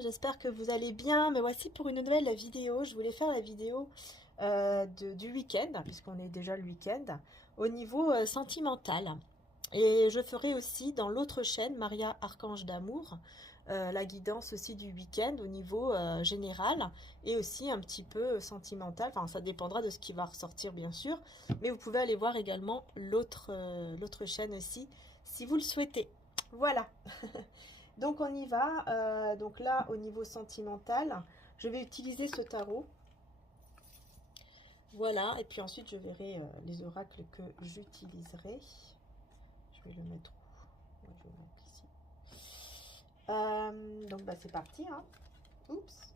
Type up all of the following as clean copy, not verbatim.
j'espère que vous allez bien. Me voici pour une nouvelle vidéo. Je voulais faire la vidéo du week-end, puisqu'on est déjà le week-end, au niveau sentimental. Et je ferai aussi dans l'autre chaîne, Maria Archange d'Amour, la guidance aussi du week-end au niveau général et aussi un petit peu sentimental. Enfin, ça dépendra de ce qui va ressortir, bien sûr. Mais vous pouvez aller voir également l'autre chaîne aussi, si vous le souhaitez. Voilà. Donc on y va. Donc là, au niveau sentimental, je vais utiliser ce tarot. Voilà. Et puis ensuite, je verrai les oracles que j'utiliserai. Je vais le mettre où? Je vais le mettre ici. Donc bah, c'est parti. Hein. Oups.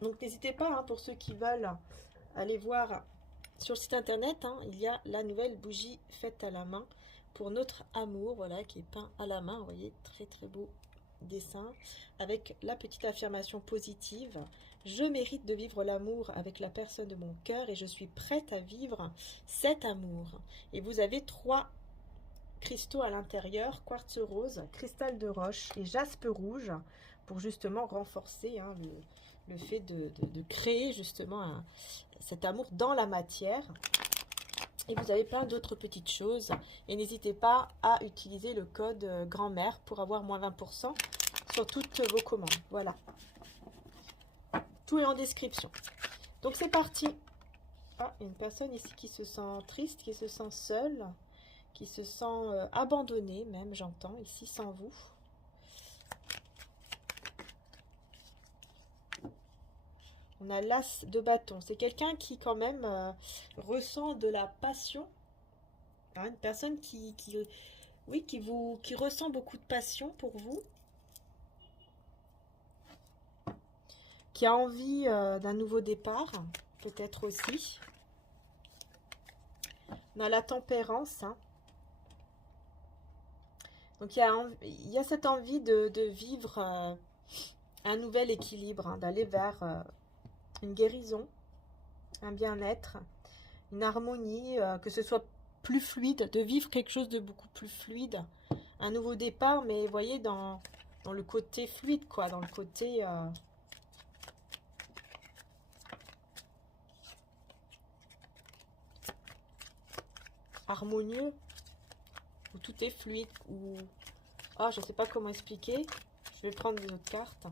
Donc n'hésitez pas, hein, pour ceux qui veulent aller voir sur le site internet, hein, il y a la nouvelle bougie faite à la main pour notre amour, voilà, qui est peint à la main. Vous voyez, très très beau dessin avec la petite affirmation positive: je mérite de vivre l'amour avec la personne de mon cœur et je suis prête à vivre cet amour. Et vous avez 3 cristaux à l'intérieur: quartz rose, cristal de roche et jaspe rouge, pour justement renforcer, hein, le fait de créer justement cet amour dans la matière. Et vous avez plein d'autres petites choses. Et n'hésitez pas à utiliser le code grand-mère pour avoir moins 20% sur toutes vos commandes. Voilà. Tout est en description. Donc c'est parti. Ah, il y a une personne ici qui se sent triste, qui se sent seule, qui se sent abandonnée même, j'entends, ici, sans vous. On a l'as de bâton. C'est quelqu'un qui quand même ressent de la passion. Hein, une personne oui, qui ressent beaucoup de passion pour vous. Qui a envie d'un nouveau départ, peut-être aussi. On a la tempérance. Hein. Donc il y a cette envie de vivre un nouvel équilibre, hein, d'aller vers une guérison, un bien-être, une harmonie, que ce soit plus fluide, de vivre quelque chose de beaucoup plus fluide, un nouveau départ, mais vous voyez, dans le côté fluide, quoi, dans le côté harmonieux, où tout est fluide, où... Ah, je ne sais pas comment expliquer, je vais prendre des autres cartes.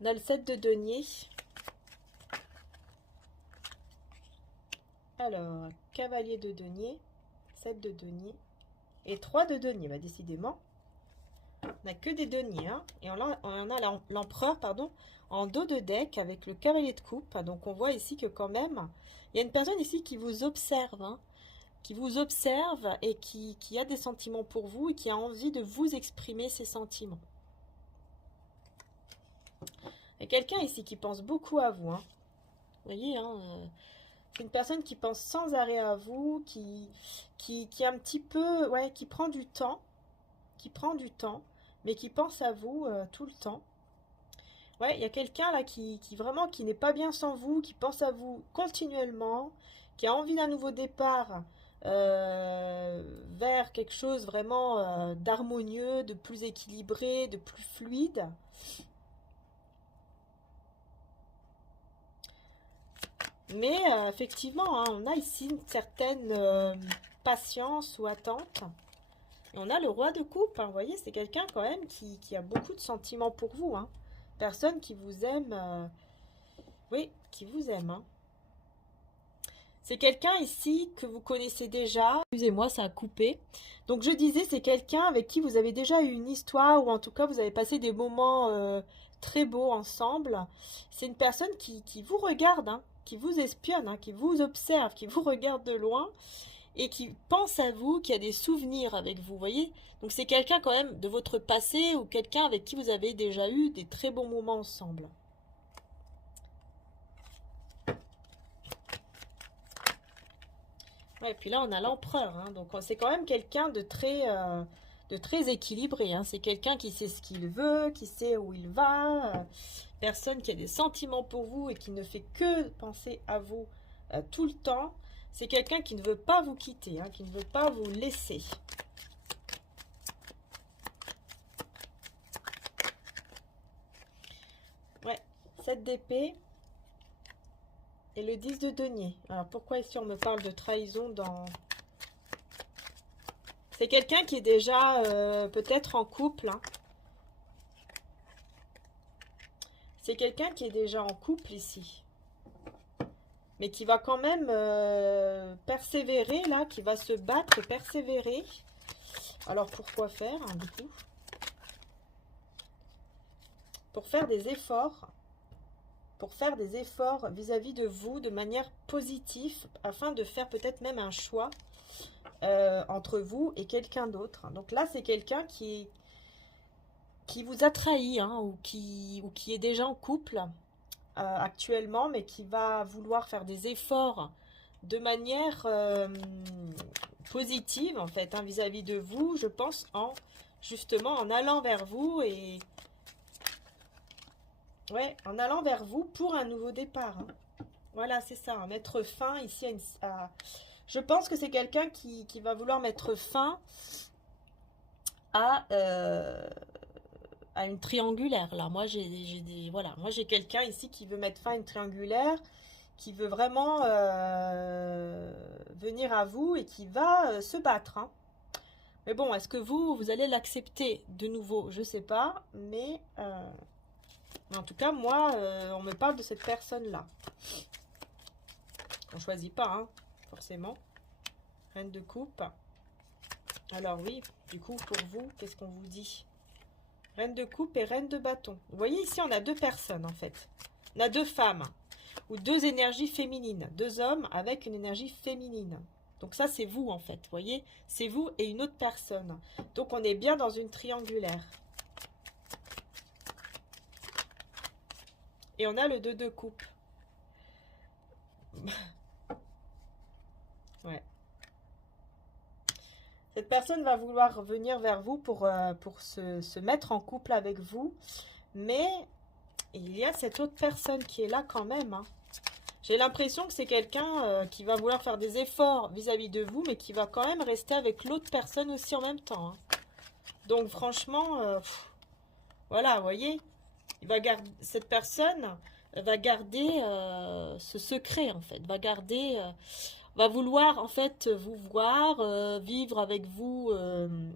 On a le 7 de denier. Alors, cavalier de denier, 7 de denier et 3 de denier. Bah, décidément, on n'a que des deniers. Hein. Et on a l'empereur, pardon, en dos de deck avec le cavalier de coupe. Donc, on voit ici que quand même, il y a une personne ici qui vous observe. Hein, qui vous observe et qui a des sentiments pour vous et qui a envie de vous exprimer ses sentiments. Il y a quelqu'un ici qui pense beaucoup à vous. Hein. Vous voyez, hein, c'est une personne qui pense sans arrêt à vous, qui un petit peu, ouais, qui prend du temps, mais qui pense à vous tout le temps. Ouais, il y a quelqu'un là qui vraiment qui n'est pas bien sans vous, qui pense à vous continuellement, qui a envie d'un nouveau départ vers quelque chose vraiment d'harmonieux, de plus équilibré, de plus fluide. Mais effectivement, hein, on a ici une certaine patience ou attente. Et on a le roi de coupe. Hein, vous voyez, c'est quelqu'un quand même qui a beaucoup de sentiments pour vous. Hein. Personne qui vous aime. Oui, qui vous aime. Hein. C'est quelqu'un ici que vous connaissez déjà. Excusez-moi, ça a coupé. Donc je disais, c'est quelqu'un avec qui vous avez déjà eu une histoire, ou en tout cas vous avez passé des moments très beaux ensemble. C'est une personne qui vous regarde, hein, qui vous espionne, hein, qui vous observe, qui vous regarde de loin et qui pense à vous, qui a des souvenirs avec vous, voyez. Donc c'est quelqu'un quand même de votre passé ou quelqu'un avec qui vous avez déjà eu des très bons moments ensemble. Ouais, et puis là, on a l'empereur. Hein, donc, c'est quand même quelqu'un de très équilibré. Hein, c'est quelqu'un qui sait ce qu'il veut, qui sait où il va. Personne qui a des sentiments pour vous et qui ne fait que penser à vous tout le temps. C'est quelqu'un qui ne veut pas vous quitter, hein, qui ne veut pas vous laisser. Ouais, 7 d'épée et le 10 de denier. Alors pourquoi ici on me parle de trahison dans... C'est quelqu'un qui est déjà peut-être en couple. Hein. C'est quelqu'un qui est déjà en couple ici. Mais qui va quand même persévérer là, qui va se battre et persévérer. Alors pourquoi faire hein, du coup? Pour faire des efforts. Pour faire des efforts vis-à-vis de vous de manière positive. Afin de faire peut-être même un choix entre vous et quelqu'un d'autre. Donc là c'est quelqu'un qui vous a trahi hein, ou qui est déjà en couple. Actuellement, mais qui va vouloir faire des efforts de manière positive, en fait, hein, vis-à-vis de vous, je pense, justement, en allant vers vous et... Ouais, en allant vers vous pour un nouveau départ. Hein. Voilà, c'est ça, hein, mettre fin ici à... Je pense que c'est quelqu'un qui va vouloir mettre fin à une triangulaire. Là, moi, voilà, moi j'ai quelqu'un ici qui veut mettre fin à une triangulaire, qui veut vraiment venir à vous et qui va se battre. Hein. Mais bon, est-ce que vous allez l'accepter de nouveau? Je sais pas, mais en tout cas, moi, on me parle de cette personne-là. On choisit pas, hein, forcément. Reine de coupe. Alors oui, du coup, pour vous, qu'est-ce qu'on vous dit? Reine de coupe et reine de bâton. Vous voyez ici, on a deux personnes en fait. On a deux femmes. Ou deux énergies féminines. Deux hommes avec une énergie féminine. Donc ça, c'est vous en fait. Vous voyez, c'est vous et une autre personne. Donc on est bien dans une triangulaire. Et on a le 2 de coupe. Ouais. Cette personne va vouloir venir vers vous pour se mettre en couple avec vous. Mais il y a cette autre personne qui est là quand même. Hein. J'ai l'impression que c'est quelqu'un qui va vouloir faire des efforts vis-à-vis de vous, mais qui va quand même rester avec l'autre personne aussi en même temps. Hein. Donc franchement, voilà, vous voyez, cette personne va garder ce secret en fait, va vouloir en fait vous voir, vivre avec vous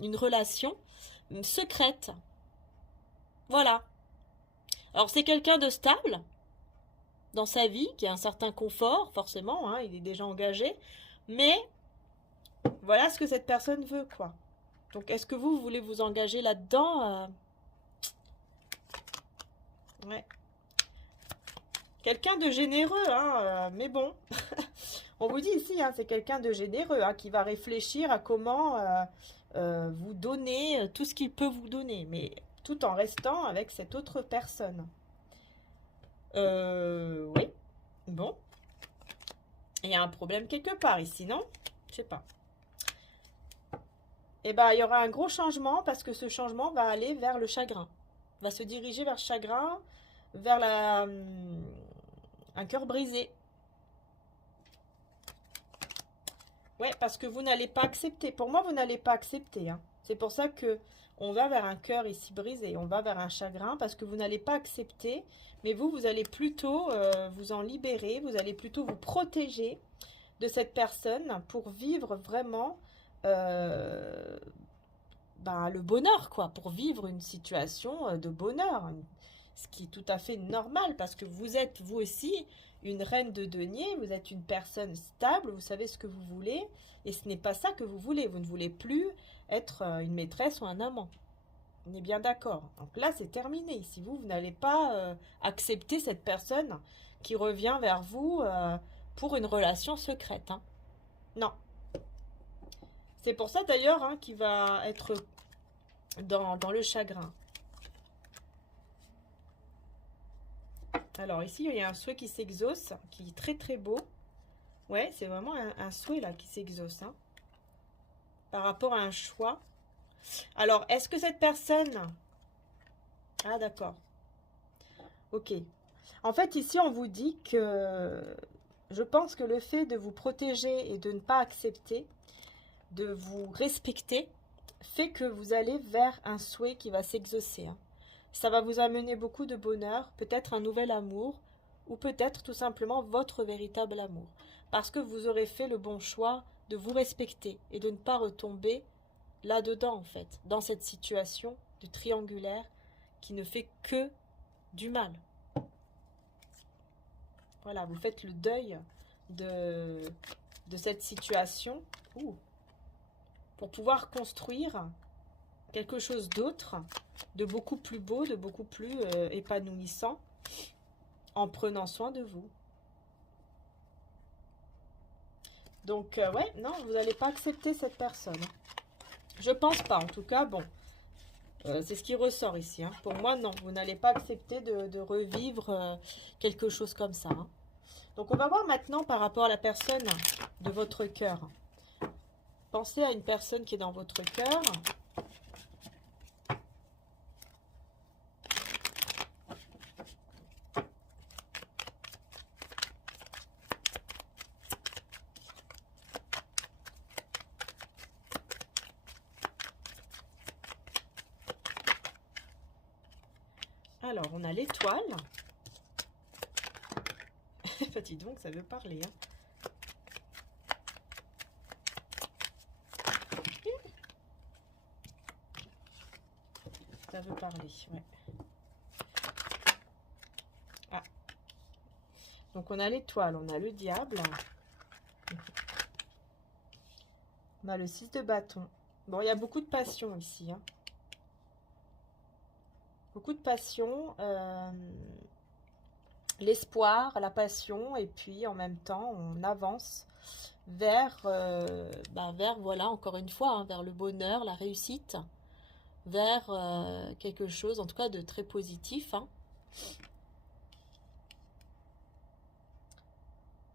une relation secrète. Voilà. Alors c'est quelqu'un de stable dans sa vie, qui a un certain confort, forcément, hein, il est déjà engagé, mais voilà ce que cette personne veut, quoi. Donc est-ce que vous voulez vous engager là-dedans Ouais. Quelqu'un de généreux, hein, mais bon. On vous dit ici, hein, c'est quelqu'un de généreux, hein, qui va réfléchir à comment vous donner tout ce qu'il peut vous donner, mais tout en restant avec cette autre personne. Oui. Bon. Il y a un problème quelque part ici, non? Je sais pas. Eh bien, il y aura un gros changement parce que ce changement va aller vers le chagrin. Va se diriger vers le chagrin, vers un cœur brisé. Ouais, parce que vous n'allez pas accepter. Pour moi, vous n'allez pas accepter. Hein. C'est pour ça que on va vers un cœur ici brisé. On va vers un chagrin parce que vous n'allez pas accepter. Mais vous allez plutôt vous en libérer. Vous allez plutôt vous protéger de cette personne pour vivre vraiment le bonheur, quoi. Pour vivre une situation de bonheur. Ce qui est tout à fait normal parce que vous êtes, vous aussi, une reine de denier, vous êtes une personne stable, vous savez ce que vous voulez, et ce n'est pas ça que vous voulez. Vous ne voulez plus être une maîtresse ou un amant. On est bien d'accord. Donc là, c'est terminé. Si vous n'allez pas accepter cette personne qui revient vers vous pour une relation secrète. Hein. Non. C'est pour ça d'ailleurs hein, qu'il va être dans le chagrin. Alors ici, il y a un souhait qui s'exauce, qui est très très beau. Ouais, c'est vraiment un souhait là qui s'exauce. Hein, par rapport à un choix. Alors, est-ce que cette personne... Ah, d'accord. Ok. En fait, ici, on vous dit que je pense que le fait de vous protéger et de ne pas accepter, de vous respecter, fait que vous allez vers un souhait qui va s'exaucer. Hein. Ça va vous amener beaucoup de bonheur, peut-être un nouvel amour, ou peut-être tout simplement votre véritable amour. Parce que vous aurez fait le bon choix de vous respecter et de ne pas retomber là-dedans, en fait, dans cette situation de triangulaire qui ne fait que du mal. Voilà, vous faites le deuil de cette situation pour pouvoir construire quelque chose d'autre, de beaucoup plus beau, de beaucoup plus épanouissant, en prenant soin de vous. Donc, ouais, non, vous n'allez pas accepter cette personne. Je pense pas, en tout cas, bon. C'est ce qui ressort ici. Hein. Pour moi, non, vous n'allez pas accepter de revivre quelque chose comme ça. Hein. Donc, on va voir maintenant par rapport à la personne de votre cœur. Pensez à une personne qui est dans votre cœur. Alors, on a l'étoile. Dis donc, ça veut parler. Hein. Ça veut parler, ouais. Ah. Donc, on a l'étoile, on a le diable. On a le 6 de bâton. Bon, il y a beaucoup de passion ici. Hein. Beaucoup de passion. L'espoir, la passion, et puis en même temps, on avance vers, voilà, encore une fois, hein, vers le bonheur, la réussite, vers quelque chose, en tout cas, de très positif. Hein.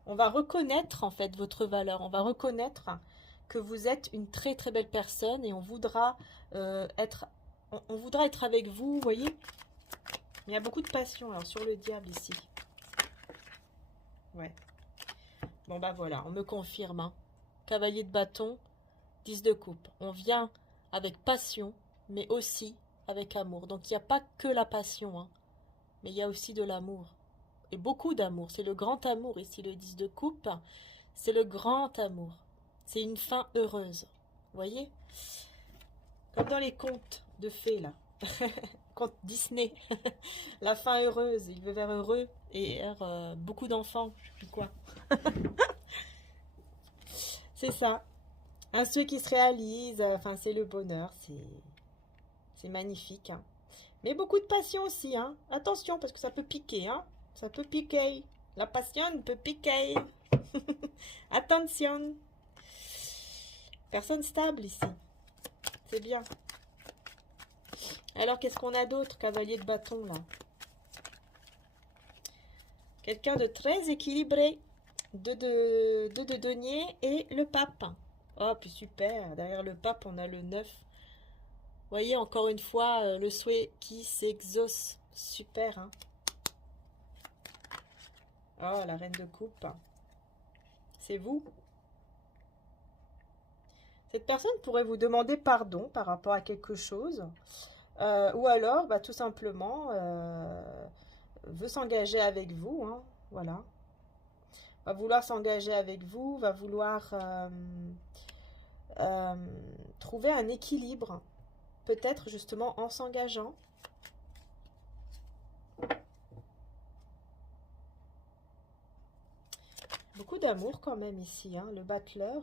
On va reconnaître, en fait, votre valeur. On va reconnaître que vous êtes une très, très belle personne et on voudra être avec vous, vous voyez. Il y a beaucoup de passion, alors, sur le diable, ici. Ouais. Bon, bah voilà, on me confirme. Hein. Cavalier de bâton, 10 de coupe. On vient avec passion, mais aussi avec amour. Donc, il n'y a pas que la passion, hein, mais il y a aussi de l'amour. Et beaucoup d'amour. C'est le grand amour ici, le 10 de coupe. C'est le grand amour. C'est une fin heureuse. Vous voyez? Comme dans les contes de fées, là. Contes Disney. La fin heureuse. Il veut vers heureux et vers beaucoup d'enfants. Je sais plus quoi. C'est ça. Un souhait qui se réalise. Enfin, c'est le bonheur. C'est magnifique. Hein. Mais beaucoup de passion aussi. Hein. Attention, parce que ça peut piquer. Hein. Ça peut piquer. La passion peut piquer. Attention. Personne stable ici. C'est bien. Alors, qu'est-ce qu'on a d'autre, cavalier de bâton, là? Quelqu'un de très équilibré. Deux de denier et le pape. Oh, puis super. Derrière le pape, on a le 9. Vous voyez, encore une fois, le souhait qui s'exauce. Super, hein? Oh, la reine de coupe. C'est vous. Cette personne pourrait vous demander pardon par rapport à quelque chose. Ou alors, bah, tout simplement, veut s'engager avec vous. Hein, voilà. Va vouloir s'engager avec vous. Va vouloir trouver un équilibre. Peut-être justement en s'engageant. Beaucoup d'amour quand même ici, hein, le battleur.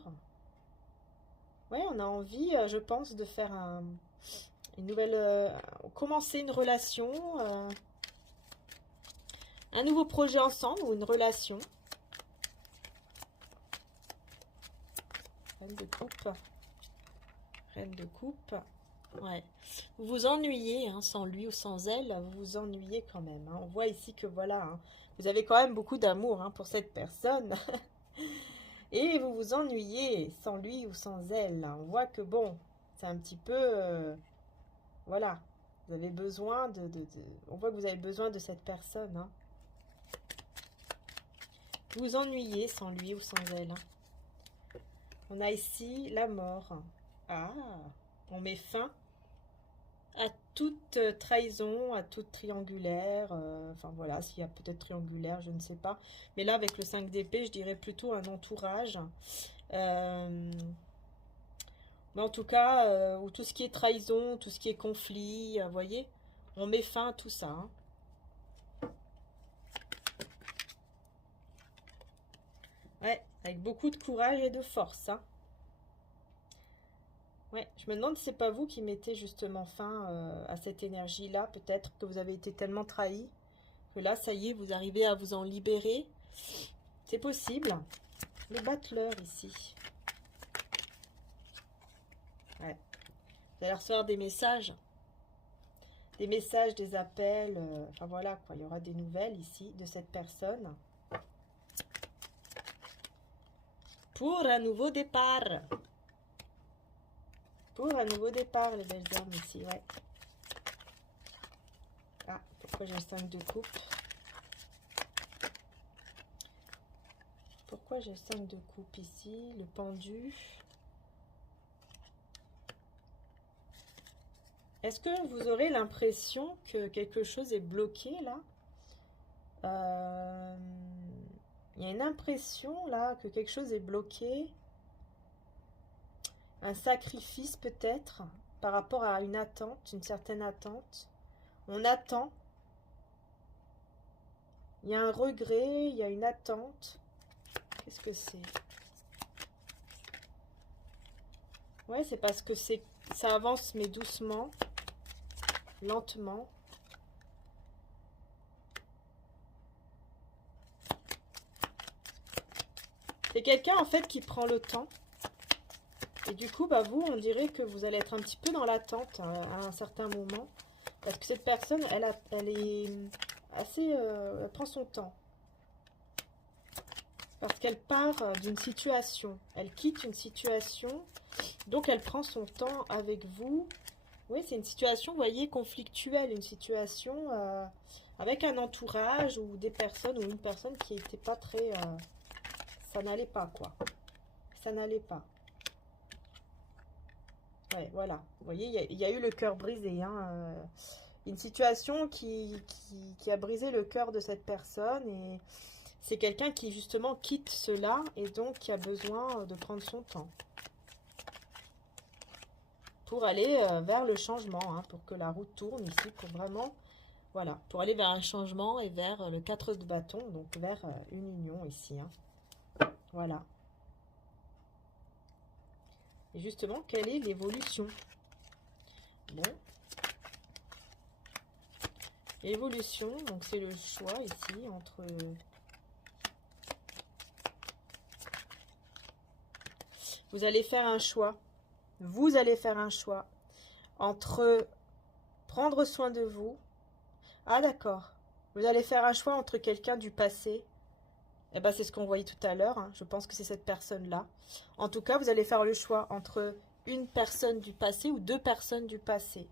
Ouais, on a envie, je pense, de faire une nouvelle... commencer une relation, un nouveau projet ensemble ou une relation. Reine de coupe. Reine de coupe. Ouais. Vous vous ennuyez, hein, sans lui ou sans elle, vous vous ennuyez quand même. Hein. On voit ici que voilà, hein, vous avez quand même beaucoup d'amour, hein, pour cette personne. Et vous vous ennuyez sans lui ou sans elle. On voit que bon, c'est un petit peu... voilà, vous avez besoin on voit que vous avez besoin de cette personne. Hein. Vous vous ennuyez sans lui ou sans elle. Hein. On a ici la mort. Ah, on met fin à toute trahison, à toute triangulaire. Enfin voilà, s'il y a peut-être triangulaire, je ne sais pas. Mais là, avec le 5 d'épée, je dirais plutôt un entourage. Mais en tout cas, ou tout ce qui est trahison, tout ce qui est conflit, vous voyez, on met fin à tout ça. Hein. Ouais, avec beaucoup de courage et de force. Hein. Ouais, je me demande si c'est pas vous qui mettez justement fin à cette énergie-là. Peut-être que vous avez été tellement trahi que là, ça y est, vous arrivez à vous en libérer. C'est possible. Le battleur ici. Ouais. Vous allez recevoir des messages, des appels. Enfin voilà, quoi. Il y aura des nouvelles ici de cette personne. Pour un nouveau départ. Pour un nouveau départ, les belles âmes ici, ouais. Ah, pourquoi j'ai le 5 de coupe? Pourquoi j'ai le 5 de coupe ici? Le pendu. Est-ce que vous aurez l'impression que quelque chose est bloqué, là? Il y a une impression, là, que quelque chose est bloqué. Un sacrifice peut-être par rapport à une attente, une certaine attente. On attend. Il y a un regret, il y a une attente. Qu'est-ce que c'est? Ouais, c'est parce que ça avance mais doucement, lentement. C'est quelqu'un en fait qui prend le temps. Et du coup, bah vous, on dirait que vous allez être un petit peu dans l'attente à un certain moment. Parce que cette personne, elle est assez... elle prend son temps. Parce qu'elle part d'une situation. Elle quitte une situation. Donc, elle prend son temps avec vous. Oui, c'est une situation, vous voyez, conflictuelle. Une situation avec un entourage ou des personnes ou une personne qui n'était pas très... ça n'allait pas, quoi. Ça n'allait pas. Ouais, voilà. Vous voyez, il y a eu le cœur brisé. Hein, une situation qui a brisé le cœur de cette personne. Et c'est quelqu'un qui, justement, quitte cela et donc qui a besoin de prendre son temps. Pour aller vers le changement. Hein, pour que la roue tourne ici. Pour vraiment... Voilà. Pour aller vers un changement et vers le 4 de bâton. Donc vers une union ici. Hein. Voilà. Et justement, quelle est l'évolution? Bon. L'évolution, donc c'est le choix ici entre... Vous allez faire un choix. Vous allez faire un choix entre prendre soin de vous. Ah d'accord. Vous allez faire un choix entre quelqu'un du passé. Eh bien, c'est ce qu'on voyait tout à l'heure. Hein. Je pense que c'est cette personne-là. En tout cas, vous allez faire le choix entre une personne du passé ou deux personnes du passé.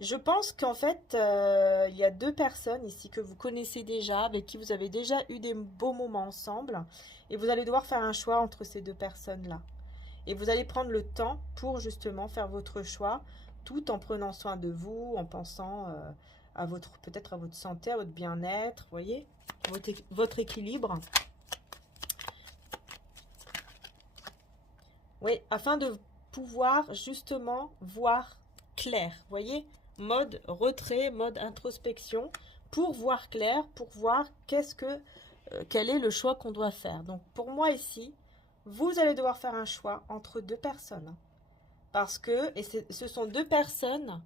Je pense qu'en fait, il y a deux personnes ici que vous connaissez déjà, avec qui vous avez déjà eu des beaux moments ensemble. Et vous allez devoir faire un choix entre ces deux personnes-là. Et vous allez prendre le temps pour justement faire votre choix, tout en prenant soin de vous, en pensant à peut-être à votre santé, à votre bien-être, vous voyez, votre équilibre. Oui, afin de pouvoir justement voir clair, vous voyez, mode retrait, mode introspection, pour voir clair, pour voir quel est le choix qu'on doit faire. Donc pour moi ici, vous allez devoir faire un choix entre deux personnes. Parce que, ce sont deux personnes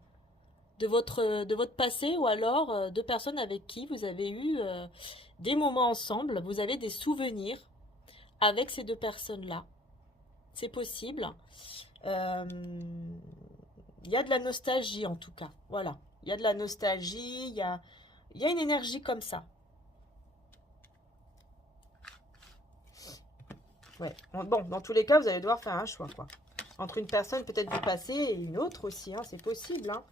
de votre passé ou alors deux personnes avec qui vous avez eu des moments ensemble, vous avez des souvenirs avec ces deux personnes-là. C'est possible. Il y a de la nostalgie en tout cas. Voilà. Il y a de la nostalgie, il y a une énergie comme ça. Ouais. Bon, dans tous les cas, vous allez devoir faire un choix, quoi. Entre une personne peut-être du passé et une autre aussi, hein, c'est possible. Hein.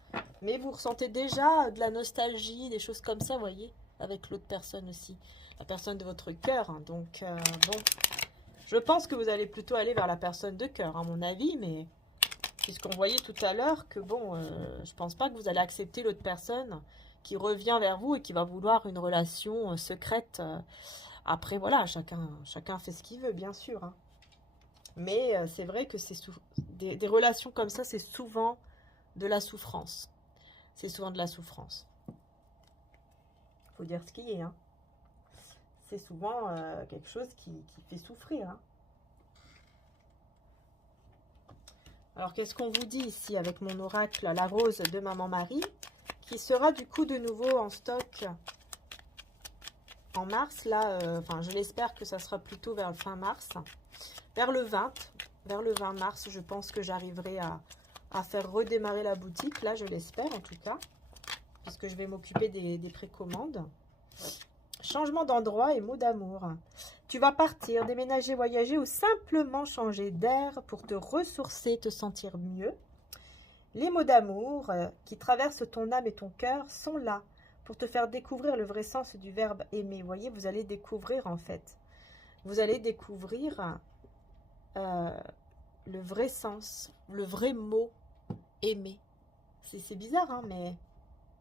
Mais vous ressentez déjà de la nostalgie, des choses comme ça, vous voyez. avec l'autre personne aussi. La personne de votre cœur. Hein. Donc, bon, je pense que vous allez plutôt aller vers la personne de cœur, à mon avis, mais puisqu'on voyait tout à l'heure que, bon, je pense pas que vous allez accepter l'autre personne qui revient vers vous et qui va vouloir une relation secrète. Après, voilà, chacun fait ce qu'il veut, bien sûr. Hein. Mais c'est vrai que c'est des relations comme ça, c'est souvent de la souffrance. C'est souvent de la souffrance. Faut dire ce qui est. Hein. C'est souvent quelque chose qui fait souffrir. Hein. Alors, qu'est-ce qu'on vous dit ici avec mon oracle, la rose de Maman Marie, qui sera du coup de nouveau en stock en mars. Là, enfin, je l'espère que ça sera plutôt vers le fin mars. Vers le 20 mars, je pense que j'arriverai à faire redémarrer la boutique. Là, je l'espère en tout cas, puisque je vais m'occuper des précommandes. Changement d'endroit et mots d'amour. Tu vas partir, déménager, voyager ou simplement changer d'air pour te ressourcer, te sentir mieux. Les mots d'amour qui traversent ton âme et ton cœur sont là pour te faire découvrir le vrai sens du verbe aimer. Vous voyez, vous allez découvrir en fait. Vous allez découvrir le vrai sens, le vrai mot aimer. C'est bizarre, hein, mais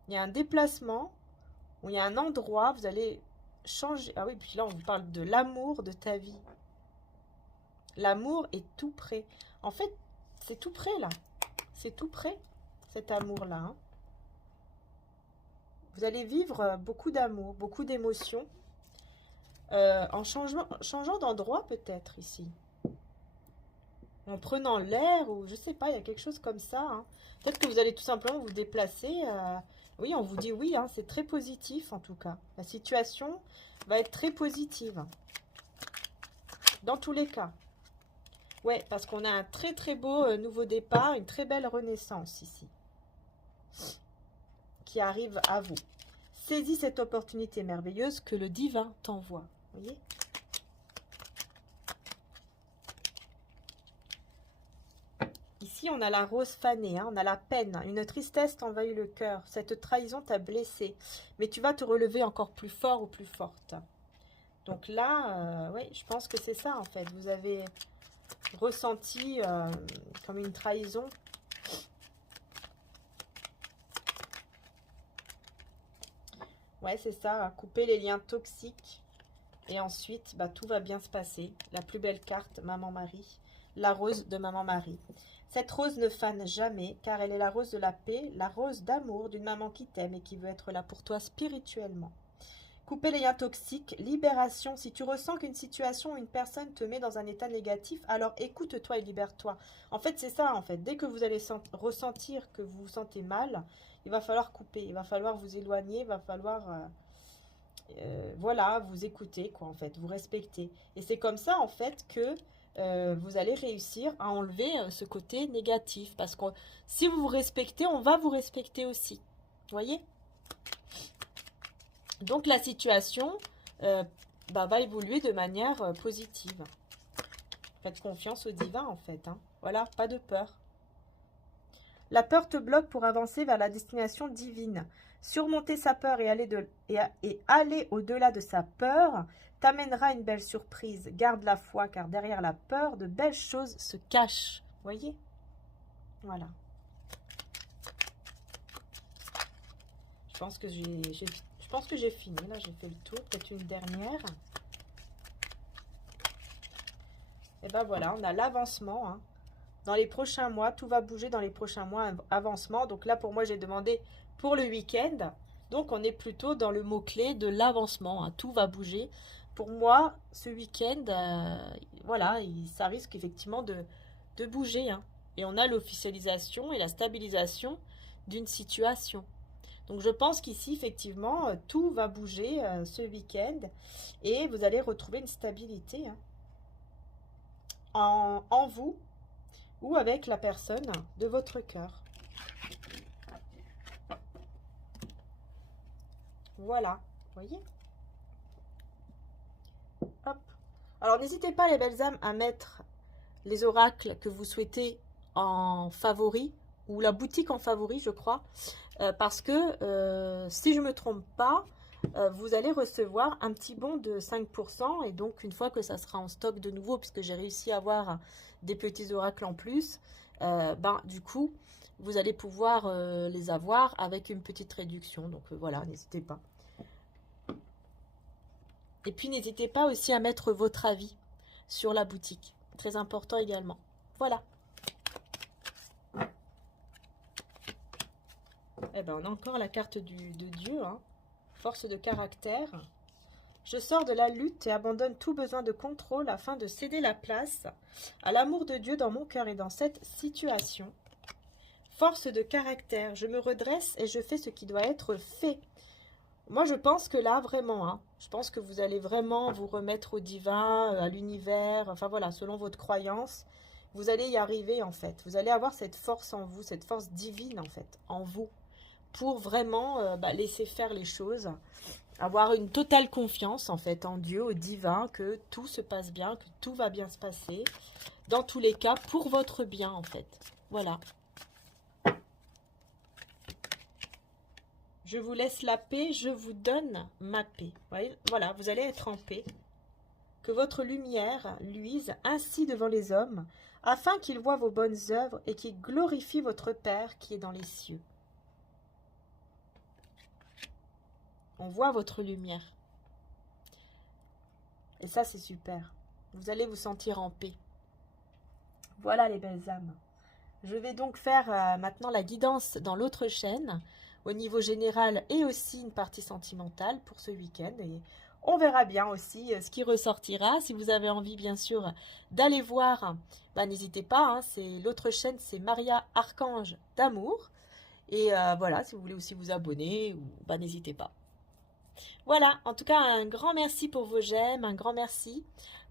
il y a un déplacement, où il y a un endroit, vous allez changer. Ah oui, puis là, on vous parle de l'amour de ta vie. L'amour est tout près. En fait, c'est tout près, là. C'est tout près, cet amour-là. Hein. Vous allez vivre beaucoup d'amour, beaucoup d'émotions. En changeant d'endroit, peut-être, ici. En prenant l'air, ou je sais pas, il y a quelque chose comme ça. Hein. Peut-être que vous allez tout simplement vous déplacer. Oui, on vous dit oui, hein, c'est très positif en tout cas. La situation va être très positive. Dans tous les cas. Ouais, parce qu'on a un très très beau nouveau départ, une très belle renaissance ici. Qui arrive à vous. Saisis cette opportunité merveilleuse que le divin t'envoie. Vous voyez ? Ici, on a la rose fanée, hein, on a la peine, une tristesse t'envahit le cœur, cette trahison t'a blessé, mais tu vas te relever encore plus fort ou plus forte. Donc là, oui, je pense que c'est ça en fait, vous avez ressenti comme une trahison. Ouais, c'est ça, couper les liens toxiques et ensuite, bah, tout va bien se passer. La plus belle carte, Maman Marie, la rose de Maman Marie. Cette rose ne fane jamais, car elle est la rose de la paix, la rose d'amour d'une maman qui t'aime et qui veut être là pour toi spirituellement. Couper les liens toxiques, libération. Si tu ressens qu'une situation ou une personne te met dans un état négatif, alors écoute-toi et libère-toi. En fait, c'est ça, en fait. Dès que vous allez ressentir que vous vous sentez mal, il va falloir couper, il va falloir vous éloigner, il va falloir... voilà, vous écouter, quoi, en fait, vous respecter. Et c'est comme ça, en fait, que... vous allez réussir à enlever ce côté négatif. Parce que si vous vous respectez, on va vous respecter aussi. Vous voyez ? Donc la situation va évoluer de manière positive. Faites confiance au divin en fait. Hein. Voilà, pas de peur. La peur te bloque pour avancer vers la destination divine. Surmonter sa peur et aller au-delà de sa peur t'amènera une belle surprise. Garde la foi, car derrière la peur, de belles choses se cachent. Voyez ? Voilà. Je pense que j'ai fini. Là, j'ai fait le tour. Peut-être une dernière. Et ben voilà, on a l'avancement. Hein. Dans les prochains mois, tout va bouger dans les prochains mois. Avancement. Donc là, pour moi, j'ai demandé pour le week-end. Donc, on est plutôt dans le mot-clé de l'avancement. Hein. Tout va bouger. Pour moi, ce week-end, voilà, ça risque effectivement de bouger. Hein. Et on a l'officialisation et la stabilisation d'une situation. Donc, je pense qu'ici, effectivement, tout va bouger ce week-end. Et vous allez retrouver une stabilité hein, en vous ou avec la personne de votre cœur. Voilà, vous voyez ? Hop. Alors, n'hésitez pas, les belles âmes, à mettre les oracles que vous souhaitez en favori, ou la boutique en favori, je crois. Parce que, si je ne me trompe pas, vous allez recevoir un petit bon de 5%. Et donc, une fois que ça sera en stock de nouveau, puisque j'ai réussi à avoir des petits oracles en plus, du coup, vous allez pouvoir les avoir avec une petite réduction. Donc, voilà, n'hésitez pas. Et puis, n'hésitez pas aussi à mettre votre avis sur la boutique. Très important également. Voilà. Eh ben, on a encore la carte de Dieu, hein. Force de caractère. Je sors de la lutte et abandonne tout besoin de contrôle afin de céder la place à l'amour de Dieu dans mon cœur et dans cette situation. Force de caractère. Je me redresse et je fais ce qui doit être fait. Moi, je pense que là, vraiment, hein, je pense que vous allez vraiment vous remettre au divin, à l'univers, enfin voilà, selon votre croyance, vous allez y arriver en fait. Vous allez avoir cette force en vous, cette force divine en fait, en vous, pour vraiment laisser faire les choses, avoir une totale confiance en fait en Dieu, au divin, que tout se passe bien, que tout va bien se passer, dans tous les cas, pour votre bien en fait. Voilà. Je vous laisse la paix, je vous donne ma paix. Voilà, vous allez être en paix. Que votre lumière luise ainsi devant les hommes, afin qu'ils voient vos bonnes œuvres et qu'ils glorifient votre Père qui est dans les cieux. On voit votre lumière. Et ça, c'est super. Vous allez vous sentir en paix. Voilà les belles âmes. Je vais donc faire maintenant la guidance dans l'autre chaîne, au niveau général et aussi une partie sentimentale pour ce week-end. Et on verra bien aussi ce qui ressortira. Si vous avez envie, bien sûr, d'aller voir, n'hésitez pas. Hein, l'autre chaîne, c'est Maria Archange d'Amour. Et voilà, si vous voulez aussi vous abonner, n'hésitez pas. Voilà, en tout cas, un grand merci pour vos j'aime, un grand merci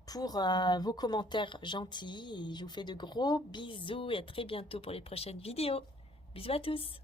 pour vos commentaires gentils. Et je vous fais de gros bisous et à très bientôt pour les prochaines vidéos. Bisous à tous!